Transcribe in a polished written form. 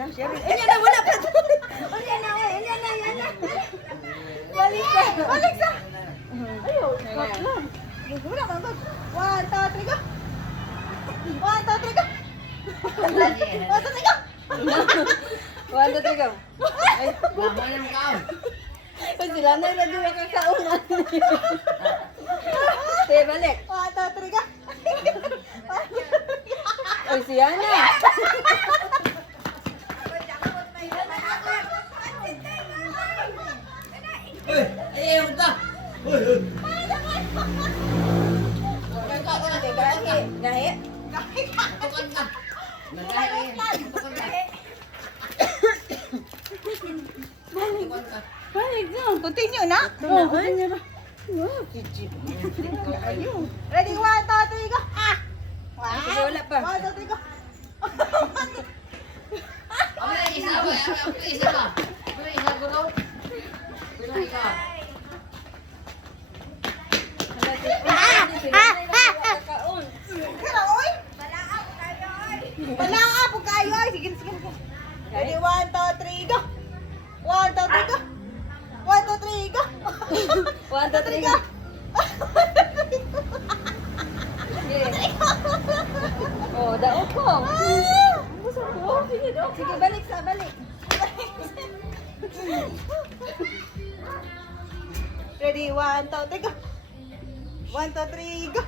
na, Sherry. Ayan na, wala pa. Ayan na. Balik ka. Ayaw, cut lang. Wala ka ba? 1, 2, 3, go. 1, 2, 3, go. 1, 2, 3, go. Ay, sila na yung naging nakakaunan. Sige, balik. 1, 2, 3, go. Oy, siya na. Gahe. Balik na. Continue na. Continue na. Ready, 1, 2, 3, go. Wala pa. 1, 2, 3, go. Balaa po kayo. Sige. Ready, 1, 2, 3, go. 1, 2, 3, go. 1, 2, 3, go. 1, 2, 3, go. Oh, daog ko. Sige, balik. Ready, 1, 2, 3, go. 1, 2, 3, go.